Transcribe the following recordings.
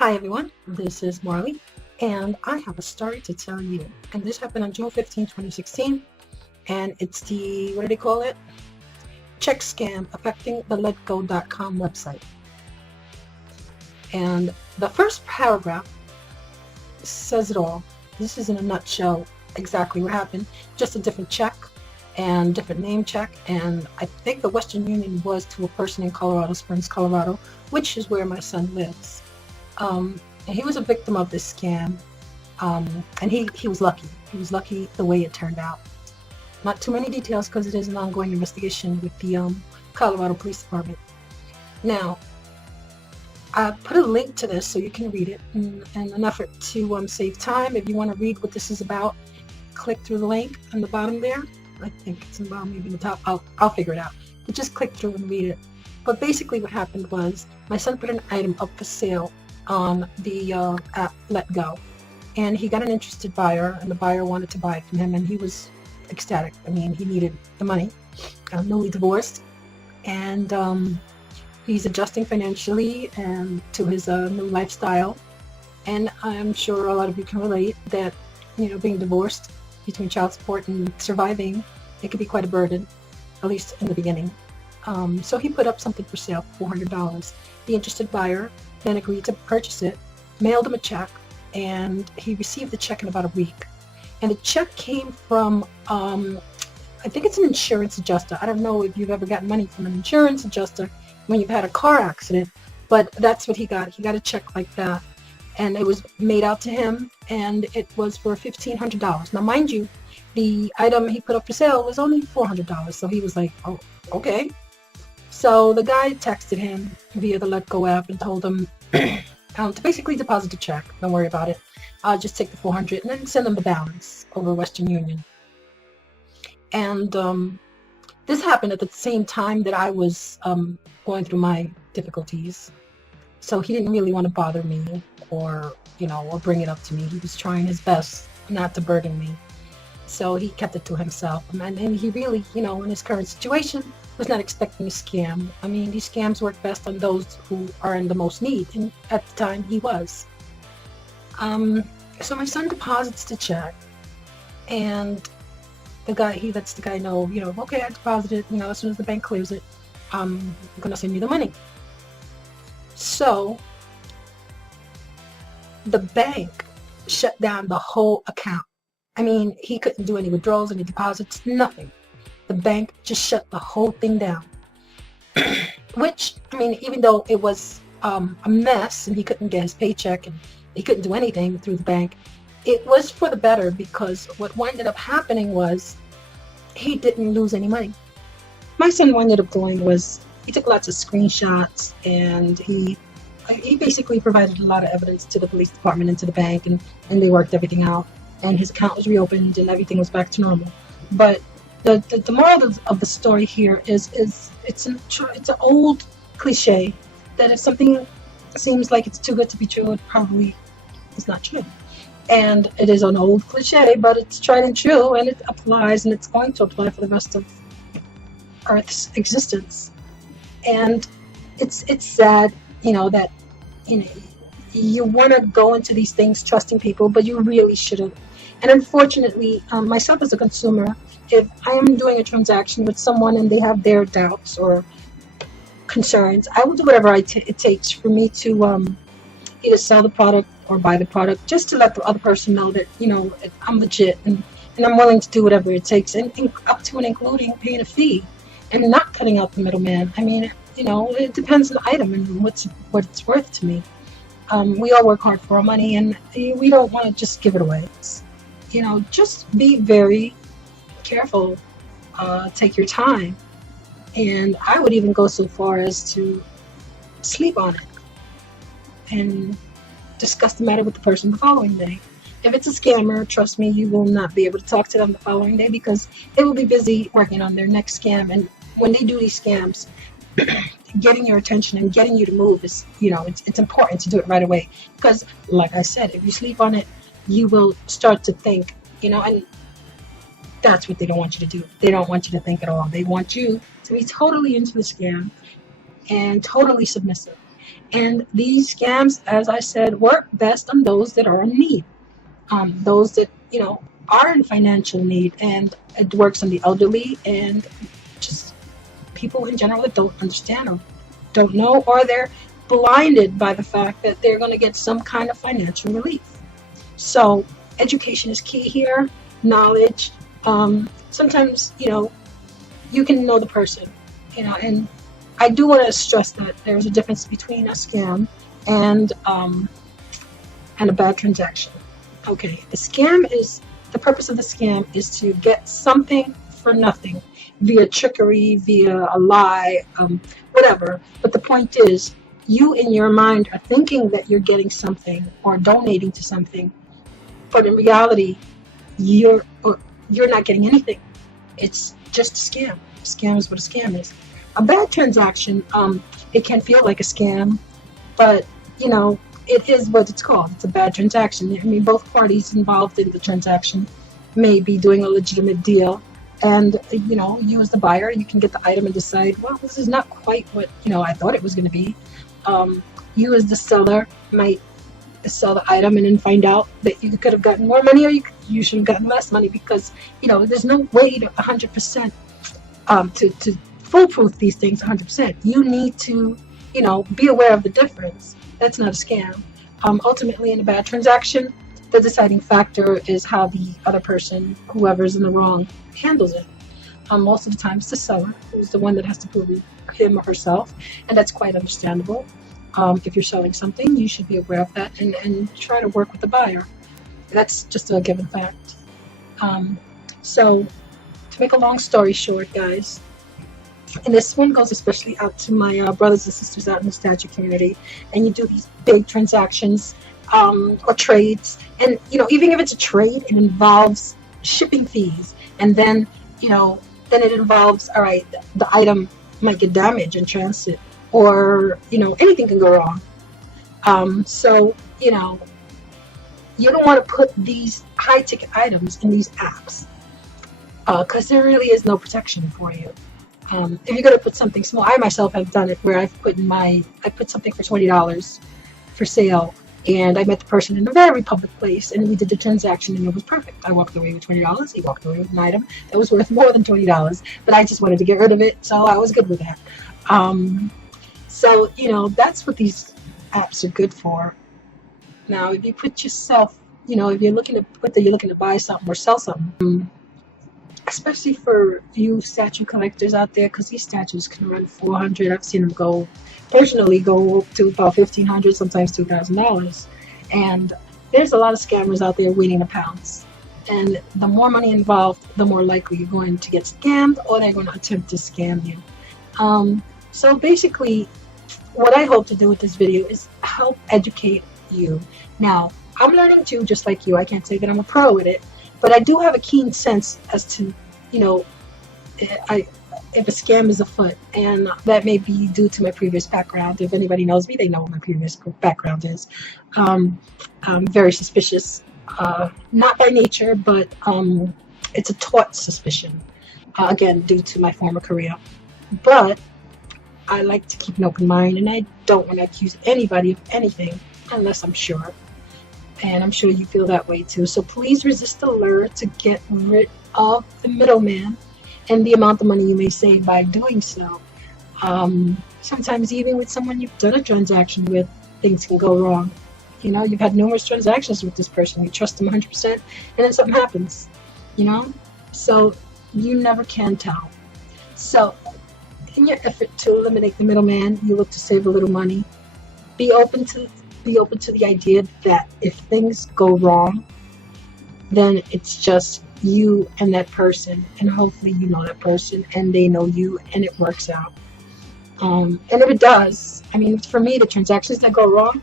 Hi everyone, this is Marley, and I have a story to tell you. And this happened on June 15, 2016, and it's the, what do they call it? Check scam affecting the Letgo.com website. And the first paragraph says it all. This is in a nutshell exactly what happened. Just a different check and different name check, and I think the Western Union was to a person in Colorado Springs, Colorado, which is where my son lives. And he was a victim of this scam, and he was lucky. He was lucky the way it turned out. Not too many details because it is an ongoing investigation with the Colorado Police Department. Now, I put a link to this so you can read it in an effort to save time. If you want to read what this is about, click through the link on the bottom there. I think it's in the bottom, maybe in the top. I'll figure it out. But just click through and read it. But basically what happened was my son put an item up for sale on the app Letgo, and he got an interested buyer, and the buyer wanted to buy it from him, and he was ecstatic. I mean, he needed the money, newly divorced, and he's adjusting financially and to his new lifestyle. And I'm sure a lot of you can relate that, being divorced, between child support and surviving, it could be quite a burden, at least in the beginning. So he put up something for sale for $400. The interested buyer then agreed to purchase it, mailed him a check, and he received the check in about a week. And the check came from, I think it's an insurance adjuster. I don't know if you've ever gotten money from an insurance adjuster when you've had a car accident, but that's what he got. He got a check like that, and it was made out to him, and it was for $1,500. Now, mind you, the item he put up for sale was only $400, so he was like, oh, okay. So the guy texted him via the Letgo app and told him to basically deposit the check. Don't worry about it. I'll just take the $400 and then send him the balance over Western Union. And this happened at the same time that I was going through my difficulties. So he didn't really want to bother me or bring it up to me. He was trying his best not to burden me. So he kept it to himself. And he really, in his current situation, was not expecting a scam. I mean, these scams work best on those who are in the most need. And at the time, he was. So my son deposits the check. And he lets the guy know, okay, I deposited, as soon as the bank clears it, I'm going to send you the money. So the bank shut down the whole account. I mean, he couldn't do any withdrawals, any deposits, nothing. The bank just shut the whole thing down. Which, I mean, even though it was a mess and he couldn't get his paycheck and he couldn't do anything through the bank, it was for the better, because what ended up happening was he didn't lose any money. My son, what ended up doing was he took lots of screenshots, and he basically provided a lot of evidence to the police department and to the bank, and they worked everything out, and his account was reopened and everything was back to normal. But the moral of the story here is it's an old cliche that if something seems like it's too good to be true, it probably is not true. And it is an old cliche, but it's tried and true, and it applies, and it's going to apply for the rest of Earth's existence. And it's sad, that you want to go into these things trusting people, but you really shouldn't. And unfortunately, myself as a consumer, if I am doing a transaction with someone and they have their doubts or concerns, I will do whatever it takes for me to either sell the product or buy the product, just to let the other person know that I'm legit, and I'm willing to do whatever it takes, and up to and including paying a fee and not cutting out the middleman. I mean, it depends on the item and what it's worth to me. We all work hard for our money, and we don't want to just give it away. Just be very careful. Take your time, and I would even go so far as to sleep on it and discuss the matter with the person the following day. If it's a scammer, trust me, you will not be able to talk to them the following day, because they will be busy working on their next scam. And when they do these scams, getting your attention and getting you to move is, it's important to do it right away. Because, like I said, if you sleep on it, you will start to think, and that's what they don't want you to do. They don't want you to think at all. They want you to be totally into the scam and totally submissive. And these scams, as I said, work best on those that are in need, those that, are in financial need, and it works on the elderly and just people in general that don't understand or don't know, or they're blinded by the fact that they're going to get some kind of financial relief. So education is key here, knowledge. Sometimes, you can know the person, and I do want to stress that there's a difference between a scam and a bad transaction. Okay, the purpose of the scam is to get something for nothing via trickery, via a lie, whatever. But the point is, you in your mind are thinking that you're getting something or donating to something, but in reality, you're not getting anything. It's just a scam. A scam is what a scam is. A bad transaction, it can feel like a scam, but it is what it's called. It's a bad transaction. I mean, both parties involved in the transaction may be doing a legitimate deal, and you as the buyer, you can get the item and decide, well, this is not quite what I thought it was going to be. You as the seller might sell the item and then find out that you could have gotten more money, or you should have gotten less money, because there's no way to 100% to foolproof these things 100%. You need to be aware of the difference. That's not a scam. Ultimately, in a bad transaction, the deciding factor is how the other person, whoever's in the wrong, handles it. Most of the time, it's the seller who's the one that has to prove him or herself, and that's quite understandable. If you're selling something, you should be aware of that and try to work with the buyer. That's just a given fact. So, to make a long story short, guys, and this one goes especially out to my brothers and sisters out in the statue community, and you do these big transactions or trades, and even if it's a trade, it involves shipping fees, and then then it involves, all right, the item might get damaged in transit, or anything can go wrong. So you don't want to put these high ticket items in these apps, because there really is no protection for you. If you're going to put something small, I myself have done it where I put something for $20 for sale, and I met the person in a very public place, and we did the transaction, and it was perfect. I walked away with $20. He walked away with an item that was worth more than $20, but I just wanted to get rid of it, so I was good with that. So that's what these apps are good for. Now, if you put yourself, if you're looking to buy something or sell something, especially for you statue collectors out there, because these statues can run $400. I've seen them personally go up to about $1,500, sometimes $2,000. And there's a lot of scammers out there waiting to pounce. And the more money involved, the more likely you're going to get scammed, or they're going to attempt to scam you. So basically, what I hope to do with this video is help educate you. Now, I'm learning too, just like you. I can't say that I'm a pro at it, but I do have a keen sense as to, if a scam is afoot, and that may be due to my previous background. If anybody knows me, they know what my previous background is. I'm very suspicious, not by nature, but it's a taught suspicion, again, due to my former career. But I like to keep an open mind, and I don't want to accuse anybody of anything unless I'm sure. And I'm sure you feel that way too. So please resist the lure to get rid of the middleman and the amount of money you may save by doing so. Sometimes even with someone you've done a transaction with, things can go wrong. You've had numerous transactions with this person. You trust them 100%, and then something happens. So you never can tell. So in your effort to eliminate the middleman, you look to save a little money. Be open to the idea that if things go wrong, then it's just you and that person, and hopefully you know that person and they know you, and it works out. And if it does, I mean, for me, the transactions that go wrong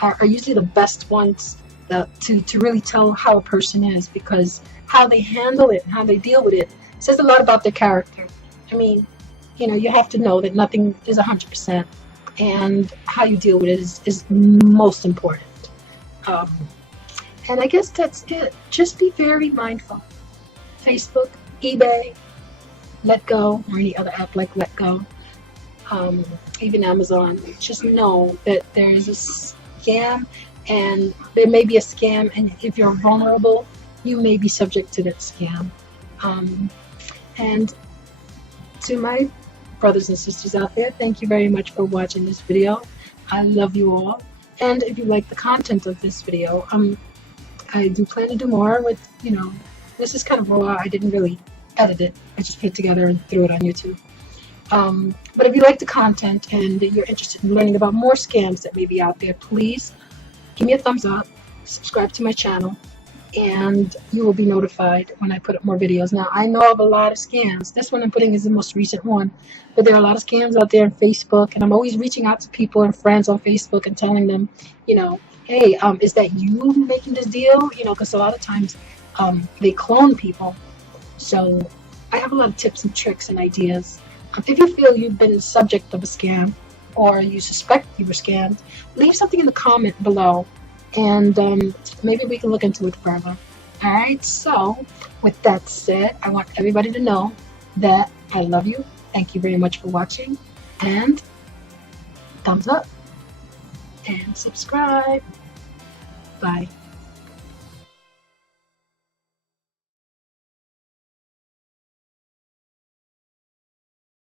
are usually the best ones to really tell how a person is, because how they handle it and how they deal with it says a lot about their character. I mean, you have to know that nothing is 100%, and how you deal with it is most important. And I guess that's it. Just be very mindful. Facebook, eBay, Letgo, or any other app like Letgo. even Amazon. Just know that there is a scam, and there may be a scam, and if you're vulnerable, you may be subject to that scam. And to my brothers and sisters out there, thank you very much for watching this video. I love you all. And if you like the content of this video, I do plan to do more with, this is kind of raw. I didn't really edit it. I just put it together and threw it on YouTube. But if you like the content and you're interested in learning about more scams that may be out there, please give me a thumbs up, subscribe to my channel, and you will be notified when I put up more videos. Now, I know of a lot of scams. This one I'm putting is the most recent one, but there are a lot of scams out there on Facebook, and I'm always reaching out to people and friends on Facebook and telling them, hey, is that you making this deal? Because a lot of times they clone people. So I have a lot of tips and tricks and ideas. If you feel you've been subject of a scam or you suspect you were scammed, leave something in the comment below, and maybe we can look into it further. Alright, so with that said, I want everybody to know that I love you. Thank you very much for watching, and thumbs up and subscribe. Bye.